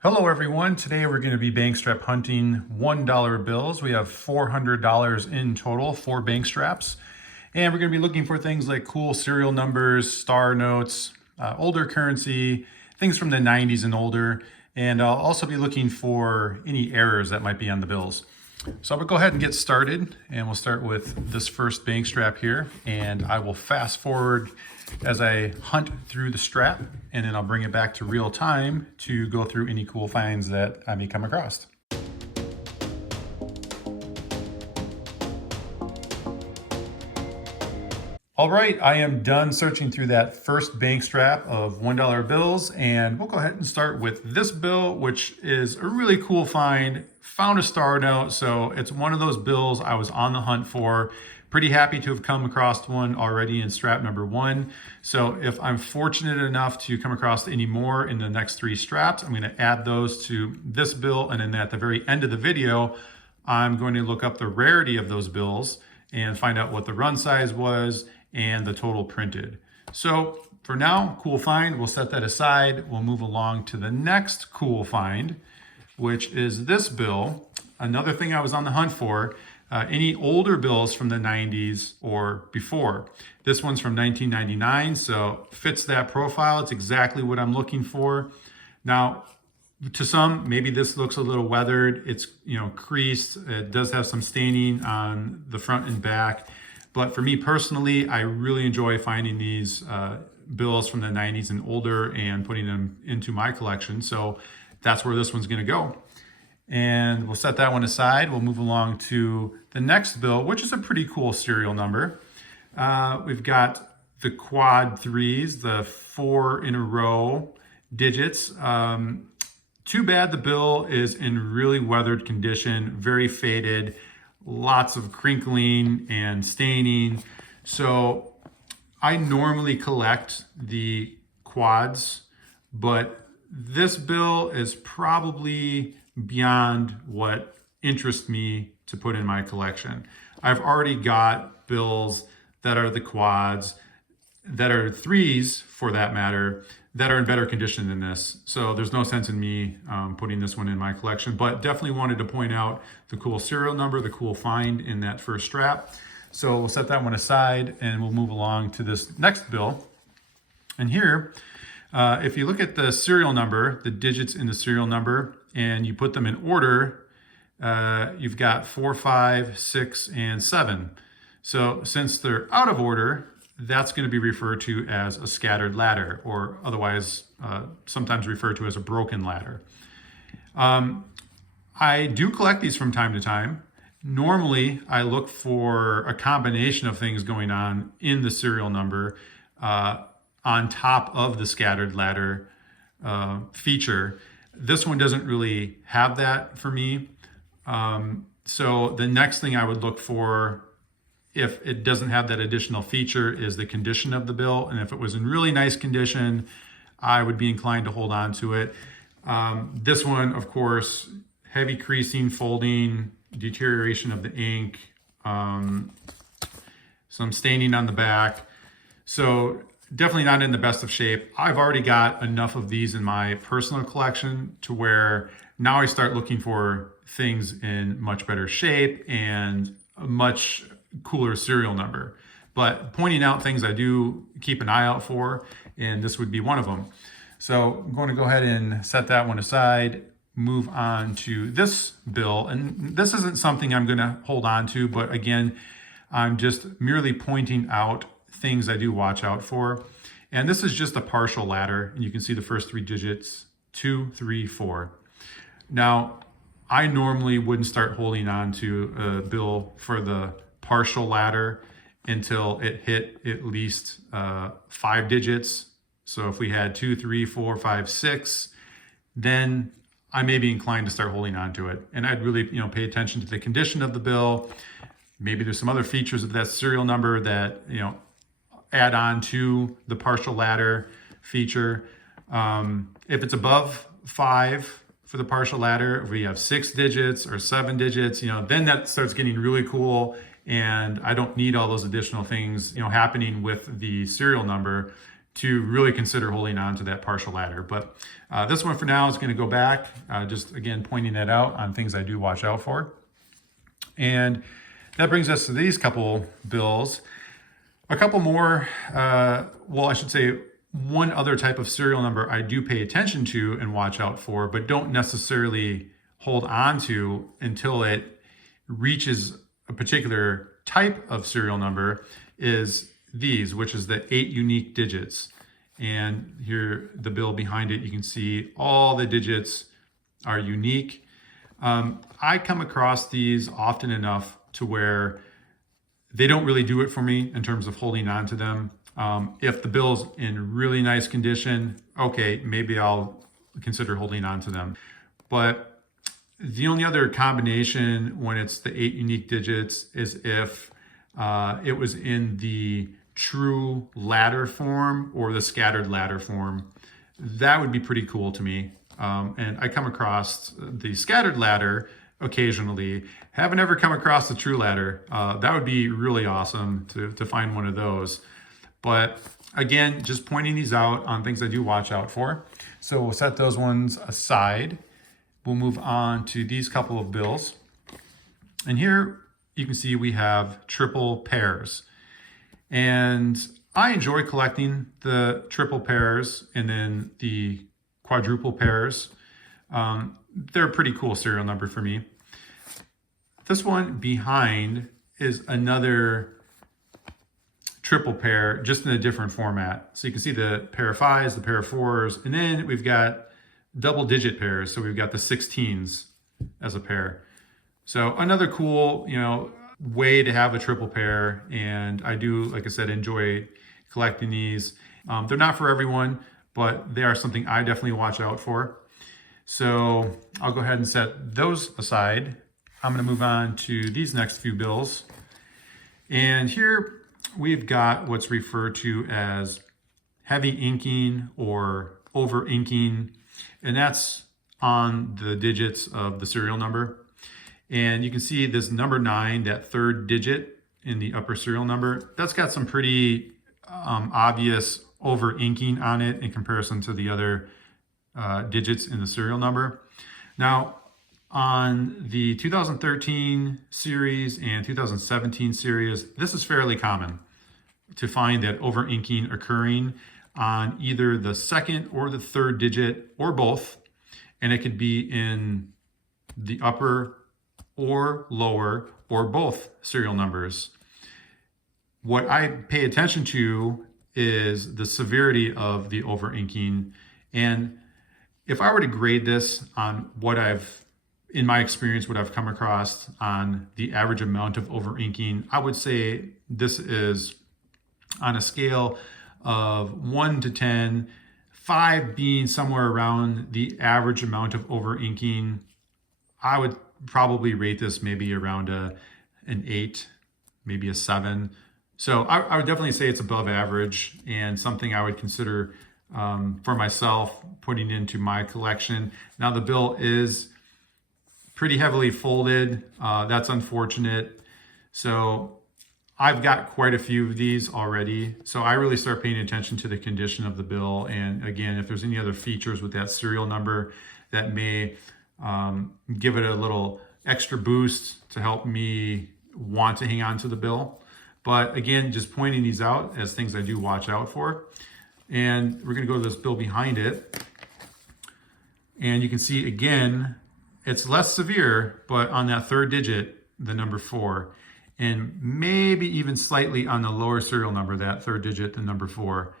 Hello everyone, today we're going to be bank strap hunting $1 bills. We have $400 in total for bank straps. And we're going to be looking for things like cool serial numbers, star notes, older currency, things from the 90s and older. And I'll also be looking for any errors that might be on the bills. So I'm gonna go ahead and get started, and we'll start with this first bank strap here, and I will fast forward as I hunt through the strap, and then I'll bring it back to real time to go through any cool finds that I may come across. All right, I am done searching through that first bank strap of $1 bills, and we'll go ahead and start with this bill, which is a really cool find. Found a star note, so it's one of those bills I was on the hunt for. Pretty happy to have come across one already in strap number 1. So if I'm fortunate enough to come across any more in the next 3 straps, I'm gonna add those to this bill, and then at the very end of the video, I'm going to look up the rarity of those bills and find out what the run size was and the total printed. So for now, cool find, we'll set that aside. We'll move along to the next cool find, which is this bill. Another thing I was on the hunt for, any older bills from the 90s or before. This one's from 1999, so fits that profile. It's exactly what I'm looking for. Now, to some, maybe this looks a little weathered. It's, creased. It does have some staining on the front and back. But for me personally, I really enjoy finding these bills from the 90s and older and putting them into my collection. So that's where this one's going to go. And we'll set that one aside. We'll move along to the next bill, which is a pretty cool serial number. We've got the quad 3s, the 4 in a row digits. Too bad the bill is in really weathered condition, very faded. Lots of crinkling and staining. So I normally collect the quads, but this bill is probably beyond what interests me to put in my collection. I've already got bills that are the quads, that are 3s for that matter, that are in better condition than this. So there's no sense in me putting this one in my collection, but definitely wanted to point out the cool serial number, the cool find in that first strap. So we'll set that one aside and we'll move along to this next bill. And here, if you look at the serial number, the digits in the serial number, and you put them in order, you've got 4, 5, 6, and 7. So since they're out of order, that's going to be referred to as a scattered ladder, or otherwise sometimes referred to as a broken ladder. I do collect these from time to time. Normally, I look for a combination of things going on in the serial number on top of the scattered ladder feature. This one doesn't really have that for me. So the next thing I would look for, if it doesn't have that additional feature, is the condition of the bill. And if it was in really nice condition, I would be inclined to hold on to it. This one, of course, heavy creasing, folding, deterioration of the ink, some staining on the back. So definitely not in the best of shape. I've already got enough of these in my personal collection to where now I start looking for things in much better shape and a much cooler serial number. But pointing out things I do keep an eye out for, and this would be one of them. So I'm going to go ahead and set that one aside, move on to this bill. And this isn't something I'm going to hold on to, but again, I'm just merely pointing out things I do watch out for. And this is just a partial ladder, and you can see the first 3 digits, 2, 3, 4. Now, I normally wouldn't start holding on to a bill for the partial ladder until it hit at least 5 digits. So if we had 2, 3, 4, 5, 6, then I may be inclined to start holding on to it. And I'd really, pay attention to the condition of the bill. Maybe there's some other features of that serial number that, add on to the partial ladder feature. If it's above 5 for the partial ladder, if we have 6 digits or 7 digits, then that starts getting really cool. And I don't need all those additional things, happening with the serial number to really consider holding on to that partial ladder. But this one for now is going to go back, just again pointing that out on things I do watch out for. And that brings us to these couple bills. A couple more, well, I should say one other type of serial number I do pay attention to and watch out for, but don't necessarily hold on to until it reaches a particular type of serial number, is these, which is the 8 unique digits. And here, the bill behind it, you can see all the digits are unique. I come across these often enough to where they don't really do it for me in terms of holding on to them. If the bill's in really nice condition, okay, maybe I'll consider holding on to them. But the only other combination when it's the 8 unique digits is if it was in the true ladder form or the scattered ladder form. That would be pretty cool to me. And I come across the scattered ladder occasionally. Haven't ever come across the true ladder. That would be really awesome to find one of those. But again, just pointing these out on things I do watch out for. So we'll set those ones aside. We'll move on to these couple of bills. And here you can see we have triple pairs. And I enjoy collecting the triple pairs and then the quadruple pairs. They're a pretty cool serial number for me. This one behind is another triple pair, just in a different format. So you can see the pair of 5s, the pair of 4s, and then we've got double digit pairs. So we've got the 16s as a pair. So another cool, way to have a triple pair. And I do, like I said, enjoy collecting these. They're not for everyone, but they are something I definitely watch out for. So I'll go ahead and set those aside. I'm going to move on to these next few bills. And here we've got what's referred to as heavy inking or over inking, and that's on the digits of the serial number. And you can see this number 9, that third digit in the upper serial number, that's got some pretty obvious over inking on it in comparison to the other digits in the serial number. Now, on the 2013 series and 2017 series, this is fairly common to find that over inking occurring on either the second or the third digit or both. And it could be in the upper or lower or both serial numbers. What I pay attention to is the severity of the over inking. And if I were to grade this on in my experience, what I've come across on the average amount of over inking, I would say this is on a scale of 1 to 10, 5 being somewhere around the average amount of over inking. I would probably rate this maybe around an 8, maybe a 7. So I would definitely say it's above average and something I would consider for myself putting into my collection. Now the bill is pretty heavily folded. That's unfortunate. So I've got quite a few of these already. So I really start paying attention to the condition of the bill. And again, if there's any other features with that serial number that may give it a little extra boost to help me want to hang on to the bill. But again, just pointing these out as things I do watch out for. And we're going to go to this bill behind it. And you can see again, it's less severe, but on that third digit, the number 4, and maybe even slightly on the lower serial number, that third digit, the number 4,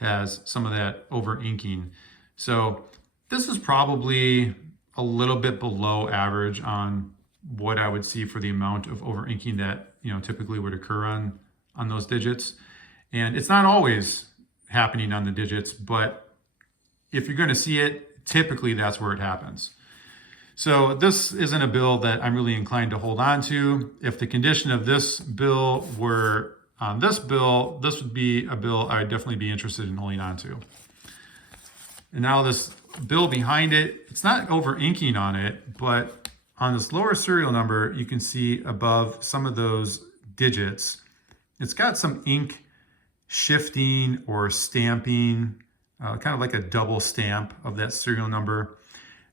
has some of that over inking. So this is probably a little bit below average on what I would see for the amount of over inking that typically would occur on those digits. And it's not always happening on the digits, but if you're going to see it, typically that's where it happens. So this isn't a bill that I'm really inclined to hold on to. If the condition of this bill were on this bill, this would be a bill I'd definitely be interested in holding on to. And now this bill behind it, it's not over inking on it, but on this lower serial number, you can see above some of those digits, it's got some ink shifting or stamping, kind of like a double stamp of that serial number.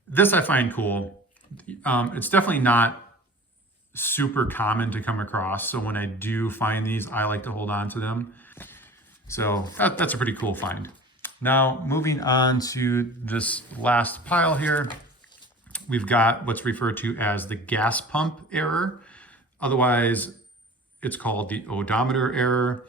This I find cool. It's definitely not super common to come across. So when I do find these, I like to hold on to them. So that's a pretty cool find. Now, moving on to this last pile here, we've got what's referred to as the gas pump error. Otherwise, it's called the odometer error,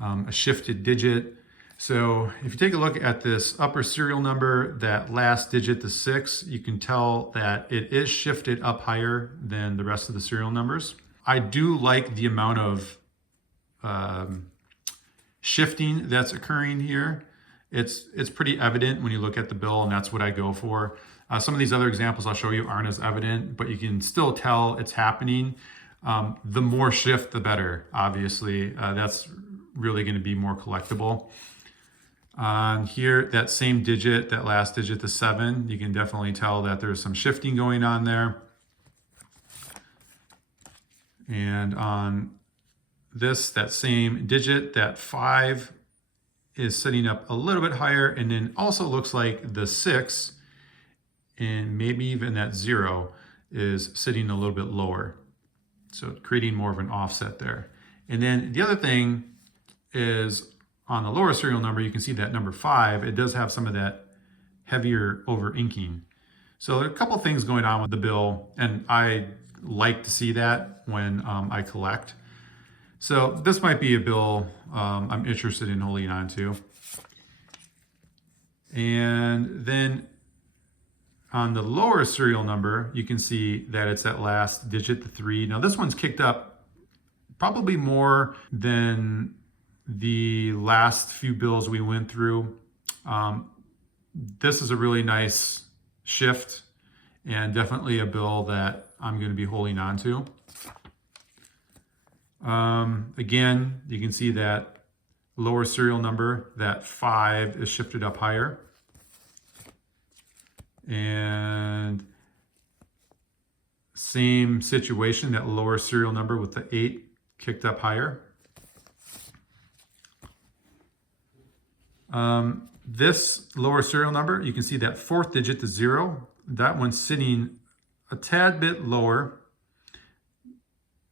a shifted digit. So if you take a look at this upper serial number, that last digit, the 6, you can tell that it is shifted up higher than the rest of the serial numbers. I do like the amount of shifting that's occurring here. It's pretty evident when you look at the bill, and that's what I go for. Some of these other examples I'll show you aren't as evident, but you can still tell it's happening. The more shift, the better, obviously. That's really going to be more collectible. Here, that same digit, that last digit, the 7, you can definitely tell that there's some shifting going on there. And on this, that same digit, that 5 is sitting up a little bit higher, and then also looks like the 6 and maybe even that 0 is sitting a little bit lower. So creating more of an offset there. And then the other thing is on the lower serial number, you can see that number 5, it does have some of that heavier over inking. So there are a couple things going on with the bill, and I like to see that when I collect. So this might be a bill I'm interested in holding on to. And then on the lower serial number, you can see that it's that last digit, the 3. Now this one's kicked up probably more than the last few bills we went through. This is a really nice shift and definitely a bill that I'm going to be holding on to. Again, you can see that lower serial number, that 5 is shifted up higher. And same situation, that lower serial number with the 8 kicked up higher. This lower serial number, you can see that 4th digit, the 0, that one's sitting a tad bit lower,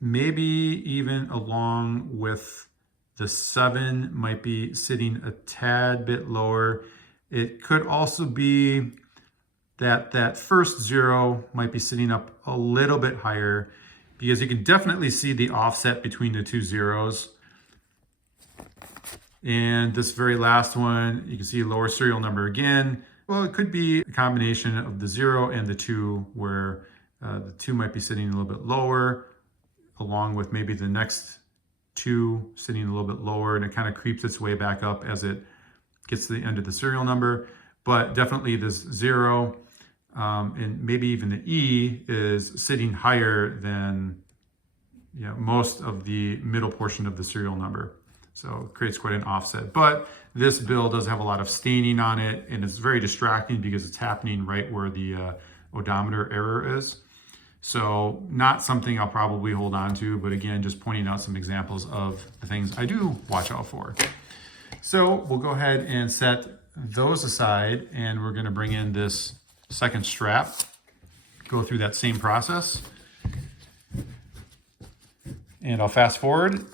maybe even along with the 7 might be sitting a tad bit lower. It could also be that that first 0 might be sitting up a little bit higher, because you can definitely see the offset between the two zeros. And this very last one, you can see lower serial number again. Well, it could be a combination of the 0 and the 2, where the 2 might be sitting a little bit lower, along with maybe the next 2 sitting a little bit lower, and it kind of creeps its way back up as it gets to the end of the serial number. But definitely this 0 and maybe even the E is sitting higher than most of the middle portion of the serial number. So it creates quite an offset. But this bill does have a lot of staining on it, and it's very distracting because it's happening right where the odometer error is. So not something I'll probably hold on to, but again, just pointing out some examples of the things I do watch out for. So we'll go ahead and set those aside, and we're gonna bring in this second strap, go through that same process. And I'll fast forward.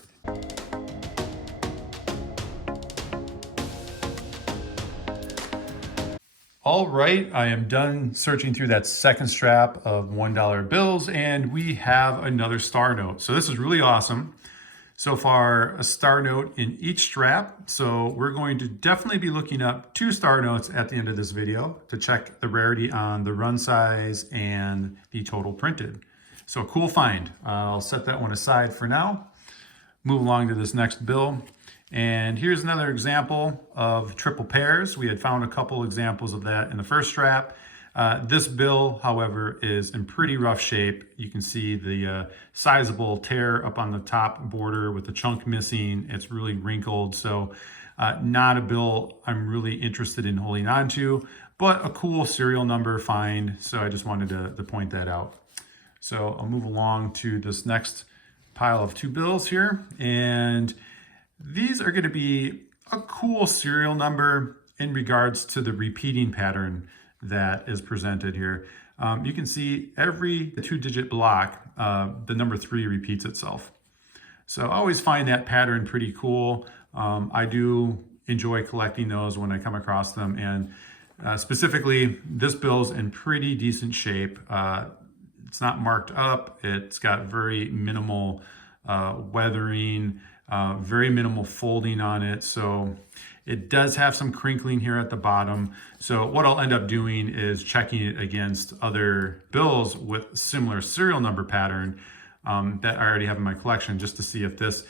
All right, I am done searching through that second strap of $1 bills, and we have another star note. So this is really awesome. So far, a star note in each strap. So we're going to definitely be looking up 2 star notes at the end of this video to check the rarity on the run size and the total printed. So a cool find. I'll set that one aside for now. Move along to this next bill. And here's another example of triple pairs. We had found a couple examples of that in the first strap. This bill, however, is in pretty rough shape. You can see the sizable tear up on the top border with the chunk missing. It's really wrinkled, so not a bill I'm really interested in holding on to, but a cool serial number find, so I just wanted to point that out. So I'll move along to this next pile of 2 bills here, and These are going to be a cool serial number in regards to the repeating pattern that is presented here. You can see every 2-digit block, the number 3 repeats itself. So I always find that pattern pretty cool. I do enjoy collecting those when I come across them, and specifically this bill's in pretty decent shape. It's not marked up. It's got very minimal weathering, very minimal folding on it. So it does have some crinkling here at the bottom. So what I'll end up doing is checking it against other bills with similar serial number pattern that I already have in my collection, just to see if this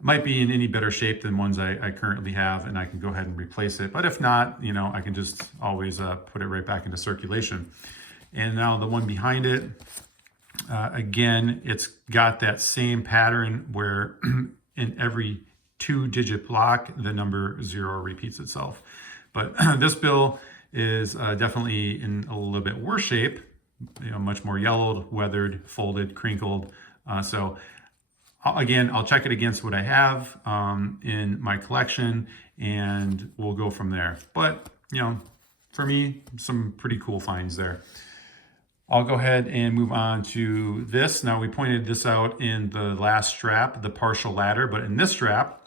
might be in any better shape than ones I currently have, and I can go ahead and replace it. But if not, you know, I can just always put it right back into circulation. And now the one behind it, again, it's got that same pattern where in every 2-digit block, the number 0 repeats itself. But this bill is definitely in a little bit worse shape, you know, much more yellowed, weathered, folded, crinkled. So again, I'll check it against what I have in my collection, and we'll go from there. But, you know, for me, some pretty cool finds there. I'll go ahead and move on to this. Now, we pointed this out in the last strap, the partial ladder, but in this strap,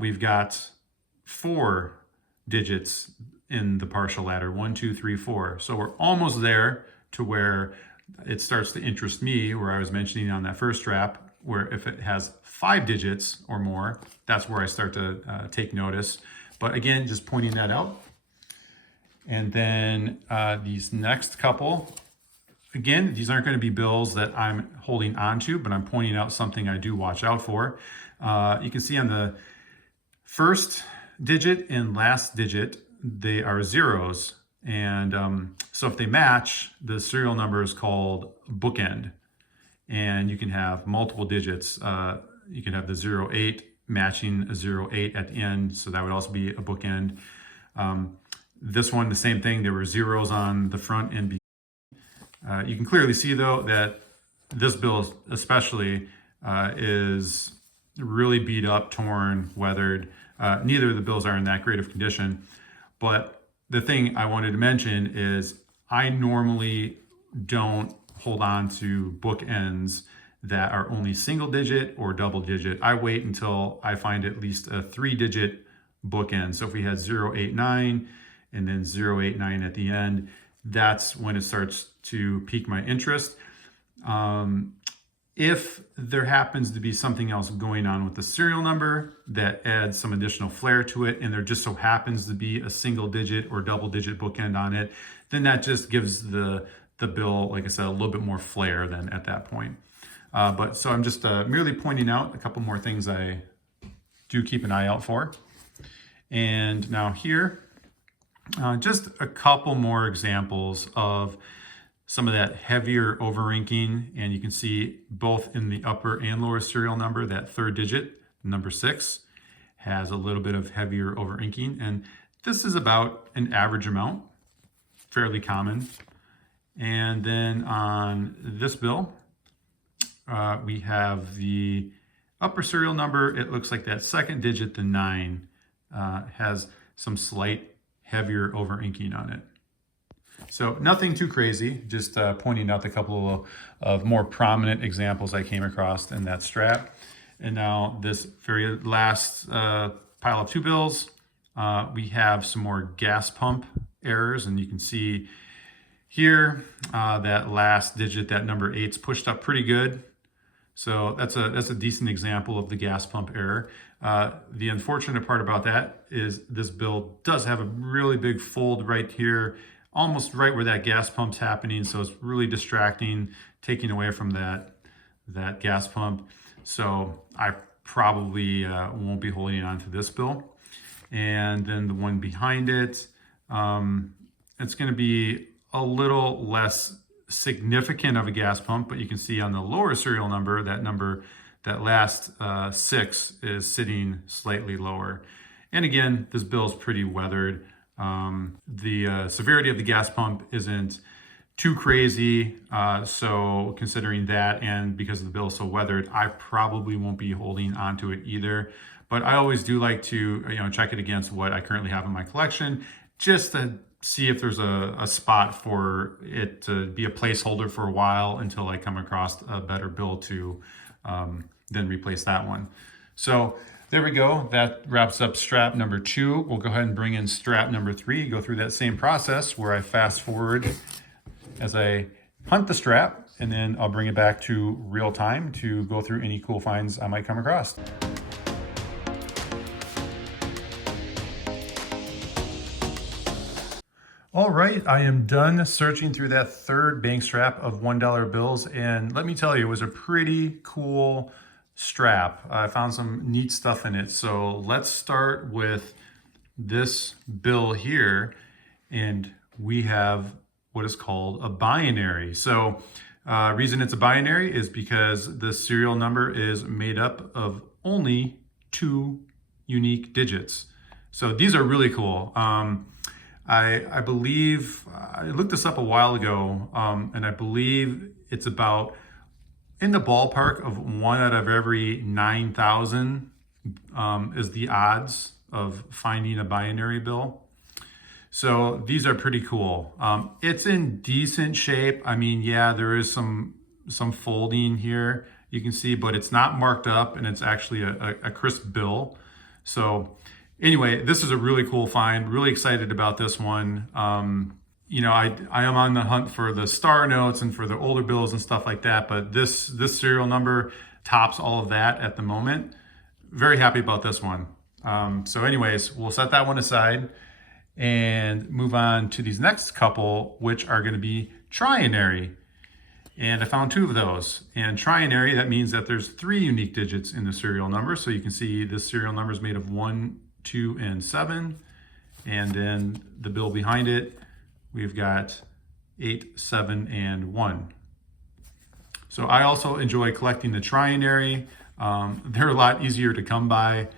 we've got 4 digits in the partial ladder, 1, 2, 3, 4. So we're almost there to where it starts to interest me, where I was mentioning on that first strap, where if it has 5 digits or more, that's where I start to take notice. But again, just pointing that out. And then these next couple, again, these aren't going to be bills that I'm holding on to, but I'm pointing out something I do watch out for. You can see on the first digit and last digit, they are zeros. And so if they match, the serial number is called bookend. And you can have multiple digits. You can have the 08 matching a 08 at the end, so that would also be a bookend. This one, the same thing. There were zeros on the front and you can clearly see, though, that this bill especially is really beat up, torn, weathered. Neither of the bills are in that great of condition. But the thing I wanted to mention is I normally don't hold on to bookends that are only single digit or double digit. I wait until I find at least a 3-digit bookend. So if we had 089 and then 089 at the end, that's when it starts to pique my interest. If there happens to be something else going on with the serial number that adds some additional flair to it, and there just so happens to be a single digit or double digit bookend on it, then that just gives the bill, like I said, a little bit more flair than at that point. So I'm just merely pointing out a couple more things I do keep an eye out for. And now here, just a couple more examples of some of that heavier over-inking, and you can see both in the upper and lower serial number, that third digit, number 6, has a little bit of heavier over-inking, and this is about an average amount, fairly common. And then on this bill, we have the upper serial number. It looks like that second digit, the 9, has some slight heavier over-inking on it. So nothing too crazy, just pointing out the couple of more prominent examples I came across in that strap. And now this very last pile of 2 bills, we have some more gas pump errors, and you can see here that last digit, that number 8's pushed up pretty good. So that's a decent example of the gas pump error. The unfortunate part about that is this bill does have a really big fold right here, almost right where that gas pump's happening. So it's really distracting, taking away from that gas pump. So I probably won't be holding on to this bill. And then the one behind it, it's going to be a little less significant of a gas pump, but you can see on the lower serial number, that last 6 is sitting slightly lower. And again, this bill is pretty weathered. The severity of the gas pump isn't too crazy. So considering that, and because the bill is so weathered, I probably won't be holding onto it either. but I always do like to, check it against what I currently have in my collection, just to see if there's a spot for it to be a placeholder for a while until I come across a better bill to then replace that one. So there we go. That wraps up strap number 2. We'll go ahead and bring in strap number 3, go through that same process where I fast forward as I hunt the strap, and then I'll bring it back to real time to go through any cool finds I might come across. All right, I am done searching through that third bank strap of $1 bills, and let me tell you, it was a pretty cool strap. I found some neat stuff in it. So let's start with this bill here, and we have what is called a binary. So reason it's a binary is because the serial number is made up of only 2 unique digits. So these are really cool. I believe, I looked this up a while ago, and I believe it's about in the ballpark of 1 out of every 9,000 is the odds of finding a binary bill. So these are pretty cool. It's in decent shape. I mean, yeah, there is some folding here, you can see, but it's not marked up, and it's actually a crisp bill. So anyway, this is a really cool find. Really excited about this one. I am on the hunt for the star notes and for the older bills and stuff like that, but this serial number tops all of that at the moment. Very happy about this one. So anyways, we'll set that one aside and move on to these next couple, which are going to be trinary. And I found 2 of those. And trinary, that means that there's 3 unique digits in the serial number. So you can see this serial number is made of 1, 2, and 7. And then the bill behind it, we've got 8, 7, and 1. So I also enjoy collecting the trinary. They're a lot easier to come by.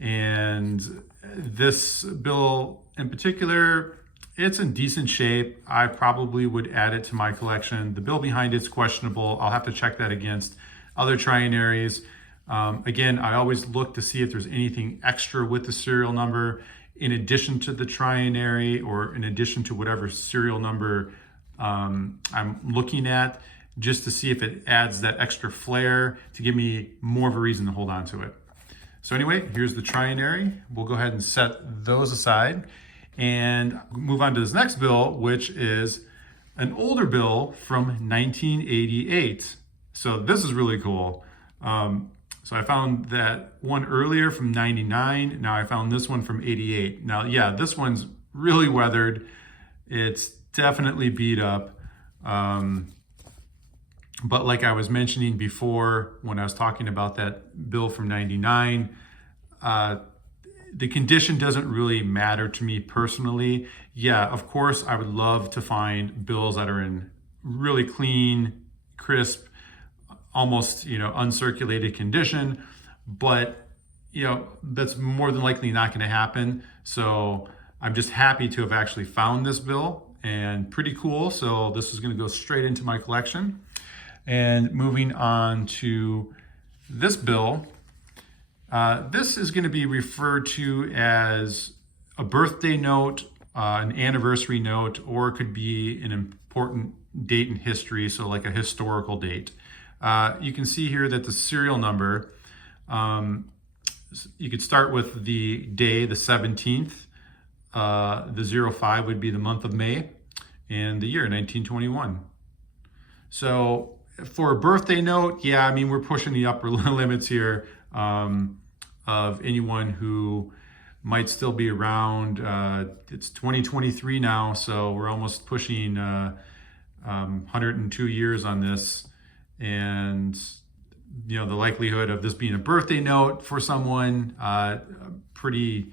And this bill in particular, it's in decent shape. I probably would add it to my collection. The bill behind it's questionable. I'll have to check that against other trinaries. Again, I always look to see if there's anything extra with the serial number in addition to the trinary, or in addition to whatever serial number I'm looking at, just to see if it adds that extra flair to give me more of a reason to hold on to it. So anyway, here's the trinary. We'll go ahead and set those aside and move on to this next bill, which is an older bill from 1988. So this is really cool. So I found that one earlier from 99. Now I found this one from 88. Now, yeah, this one's really weathered. It's definitely beat up. But like I was mentioning before, when I was talking about that bill from 99, the condition doesn't really matter to me personally. Yeah, of course, I would love to find bills that are in really clean, crisp, almost, uncirculated condition, but, that's more than likely not going to happen. So I'm just happy to have actually found this bill, and pretty cool. So this is going to go straight into my collection. And moving on to this bill, this is going to be referred to as a birthday note, an anniversary note, or it could be an important date in history, so like a historical date. You can see here that the serial number, you could start with the day, the 17th. The 05 would be the month of May, and the year 1921. So for a birthday note, yeah, I mean, we're pushing the upper limits here of anyone who might still be around. It's 2023 now, so we're almost pushing 102 years on this. And, the likelihood of this being a birthday note for someone, pretty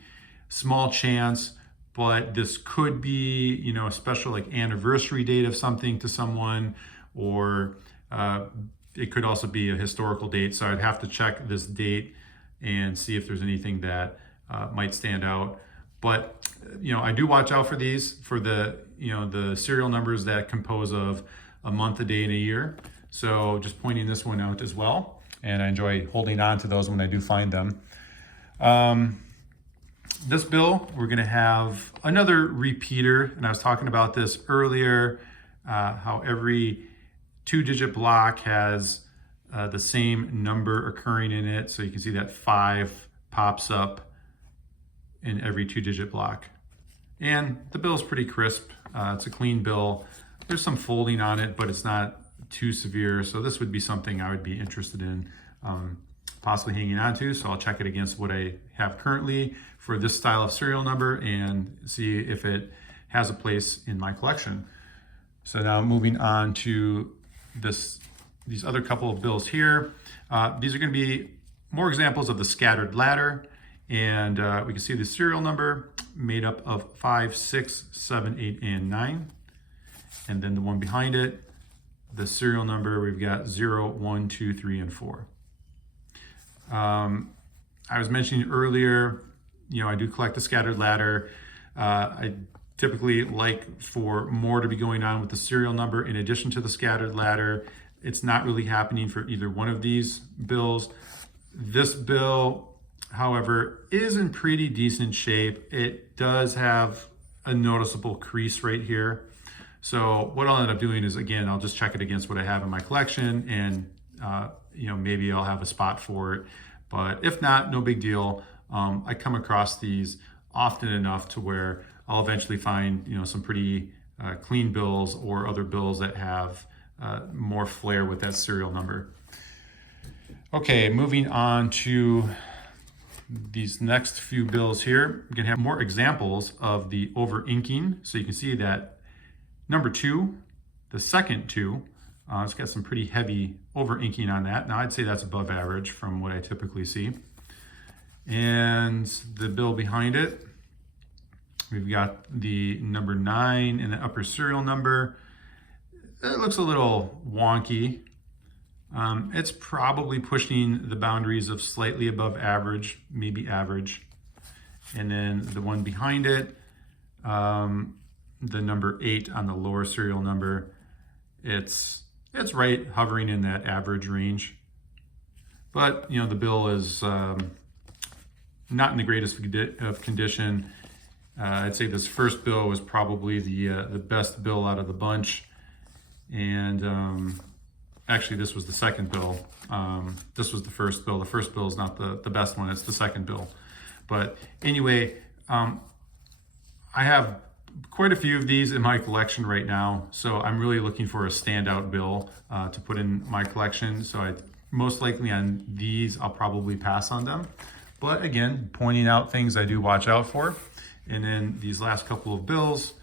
small chance, but this could be, a special like anniversary date of something to someone, or it could also be a historical date. So I'd have to check this date and see if there's anything that might stand out. But, I do watch out for these, for the, the serial numbers that compose of a month, a day, and a year. So just pointing this one out as well. And I enjoy holding on to those when I do find them. This bill, we're going to have another repeater, and I was talking about this earlier, how every 2-digit block has the same number occurring in it. So you can see that 5 pops up in every 2-digit block. And the bill is pretty crisp. It's a clean bill. There's some folding on it, but it's not too severe. So this would be something I would be interested in possibly hanging on to. So I'll check it against what I have currently for this style of serial number and see if it has a place in my collection. So now moving on to these other couple of bills here. These are going to be more examples of the scattered ladder. And we can see the serial number made up of 5, 6, 7, 8, and 9. And then the one behind it, the serial number, we've got 0, 1, 2, 3, and 4. I was mentioning earlier, I do collect the scattered ladder. I typically like for more to be going on with the serial number in addition to the scattered ladder. It's not really happening for either one of these bills. This bill, however, is in pretty decent shape. It does have a noticeable crease right here. So what I'll end up doing is, again, I'll just check it against what I have in my collection, and maybe I'll have a spot for it. But if not, no big deal. I come across these often enough to where I'll eventually find some pretty clean bills or other bills that have more flair with that serial number. Okay, moving on to these next few bills here. We're gonna have more examples of the over inking. So you can see that number 2, the second 2, it's got some pretty heavy over inking on that. Now I'd say that's above average from what I typically see. And the bill behind it, we've got the number 9 in the upper serial number. It looks a little wonky. It's probably pushing the boundaries of slightly above average, maybe average. And then the one behind it, the number 8 on the lower serial number, it's right hovering in that average range. But the bill is not in the greatest of condition. I'd say this first bill was probably the best bill out of the bunch. And actually, this was the second bill. This was the first bill. The first bill is not the best one. It's the second bill. But anyway, I have quite a few of these in my collection right now. So I'm really looking for a standout bill to put in my collection. So most likely on these, I'll probably pass on them. But again, pointing out things I do watch out for. And then these last couple of bills,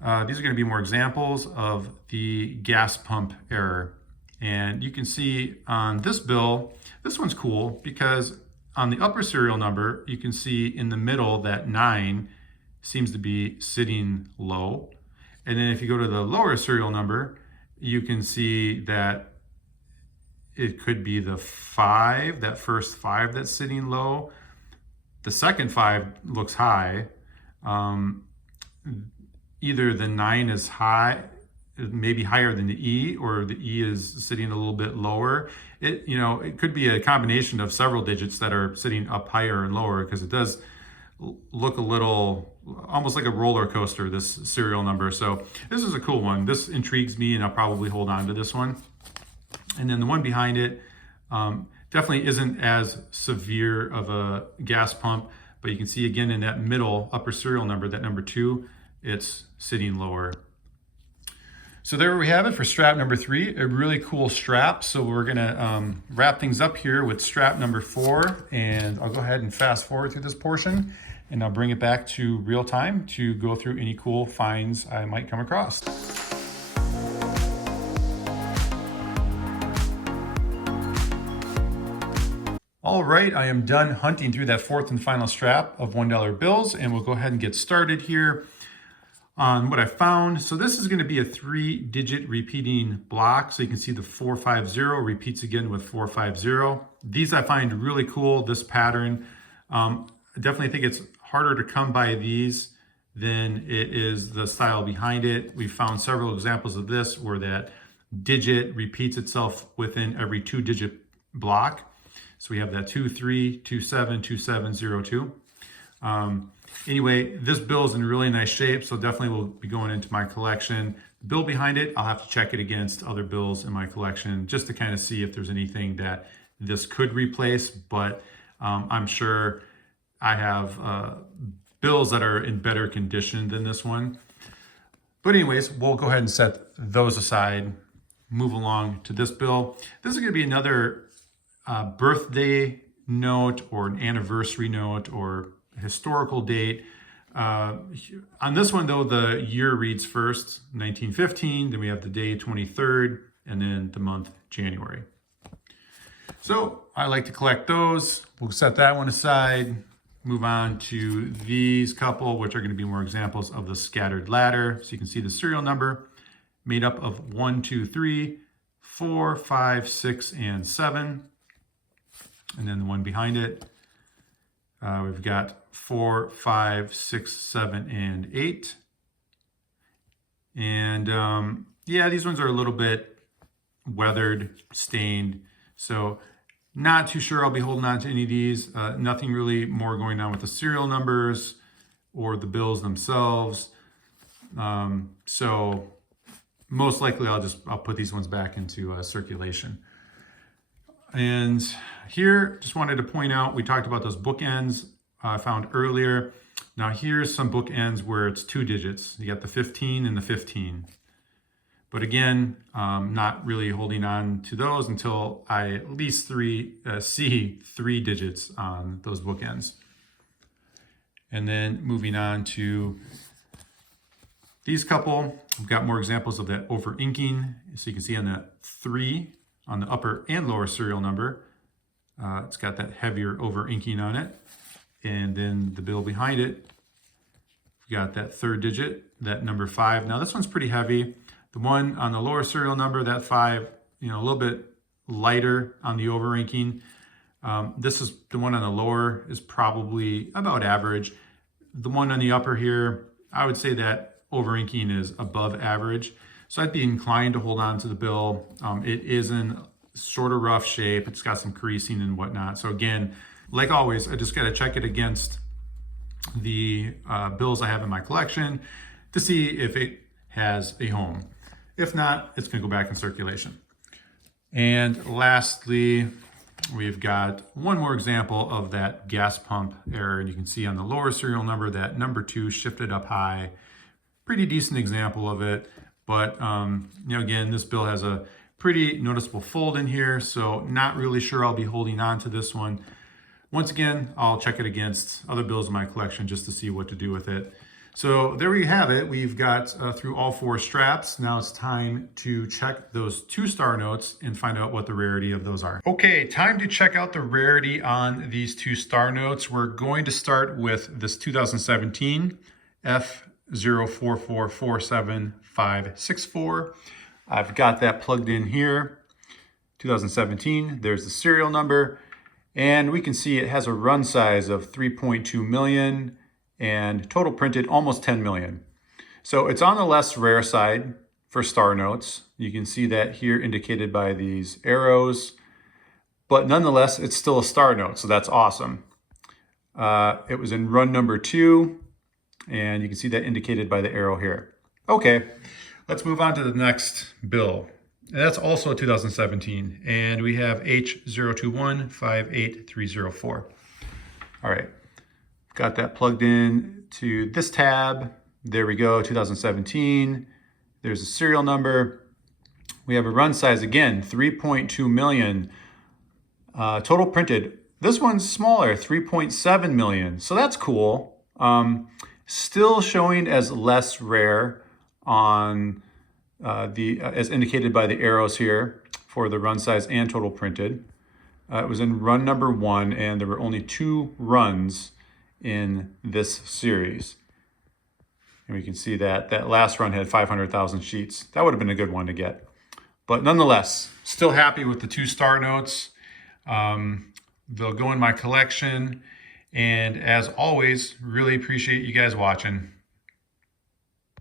these are going to be more examples of the gas pump error. And you can see on this bill, this one's cool because on the upper serial number, you can see in the middle that 9 seems to be sitting low. And then if you go to the lower serial number, you can see that it could be the 5, that first 5 that's sitting low. The second 5 looks high. Either the 9 is high, maybe higher than the E, or the E is sitting a little bit lower. It could be a combination of several digits that are sitting up higher and lower, because it does look a little almost like a roller coaster, this serial number. So this is a cool one. This intrigues me, and I'll probably hold on to this one. And then the one behind it definitely isn't as severe of a gas pump, but you can see again in that middle upper serial number, that number 2, it's sitting lower. So there we have it for strap number 3, a really cool strap. So we're gonna wrap things up here with strap number 4, and I'll go ahead and fast forward through this portion, and I'll bring it back to real time to go through any cool finds I might come across. All right, I am done hunting through that fourth and final strap of $1 bills, and we'll go ahead and get started here on what I found. So this is going to be a 3-digit repeating block. So you can see the 450 repeats again with 450. These I find really cool, this pattern. I definitely think it's harder to come by these than it is the style behind it. We found several examples of this where that digit repeats itself within every 2-digit block. So we have that 23272702. Anyway, this bill is in really nice shape, so definitely will be going into my collection. The bill behind it, I'll have to check it against other bills in my collection just to kind of see if there's anything that this could replace, but I'm sure I have bills that are in better condition than this one. But anyways, we'll go ahead and set those aside, move along to this bill. This is going to be another birthday note or an anniversary note or historical date. On this one though, the year reads first, 1915, then we have the day 23rd, and then the month January. So I like to collect those. We'll set that one aside, move on to these couple, which are going to be more examples of the scattered ladder. So you can see the serial number made up of 1, 2, 3, 4, 5, 6, and 7. And then the one behind it, we've got 4, 5, 6, 7, and 8. And yeah, these ones are a little bit weathered, stained. So not too sure I'll be holding on to any of these. Nothing really more going on with the serial numbers or the bills themselves. So most likely I'll put these ones back into circulation. And here, just wanted to point out, we talked about those bookends I found earlier. Now here's some bookends where it's 2 digits. You got the 15 and the 15. But again, not really holding on to those until I at least see 3 digits on those bookends. And then moving on to these couple, we've got more examples of that over inking. So you can see on that 3 on the upper and lower serial number, it's got that heavier over inking on it. And then the bill behind it, we've got that 3rd digit, that number 5. Now this one's pretty heavy. The one on the lower serial number, that 5, a little bit lighter on the over inking. This is the one on the lower is probably about average. The one on the upper here, I would say that over inking is above average. So I'd be inclined to hold on to the bill. It is in sort of rough shape. It's got some creasing and whatnot. So again, like always, I just got to check it against the bills I have in my collection to see if it has a home. If not, it's going to go back in circulation. And lastly, we've got one more example of that gas pump error. And you can see on the lower serial number, that number 2 shifted up high. Pretty decent example of it. But, again, this bill has a pretty noticeable fold in here, so not really sure I'll be holding on to this one. Once again, I'll check it against other bills in my collection just to see what to do with it. So there we have it. We've got through all 4 straps. Now it's time to check those 2 star notes and find out what the rarity of those are. Okay, time to check out the rarity on these 2 star notes. We're going to start with this 2017 F044476564. I've got that plugged in here. 2017, there's the serial number. And we can see it has a run size of 3.2 million and total printed almost 10 million. So it's on the less rare side for star notes. You can see that here indicated by these arrows, but nonetheless, it's still a star note, so that's awesome. It was in run number 2, and you can see that indicated by the arrow here. Okay, let's move on to the next bill. And that's also 2017, and we have H02158304. All right, got that plugged in to this tab. There we go, 2017. There's a serial number. We have a run size again, 3.2 million. Total printed. This one's smaller, 3.7 million. So that's cool. Still showing as less rare on as indicated by the arrows here for the run size and total printed. It was in run number 1, and there were only 2 runs in this series. And we can see that that last run had 500,000 sheets. That would have been a good one to get. But nonetheless, still happy with the 2 star notes. They'll go in my collection. And as always, really appreciate you guys watching.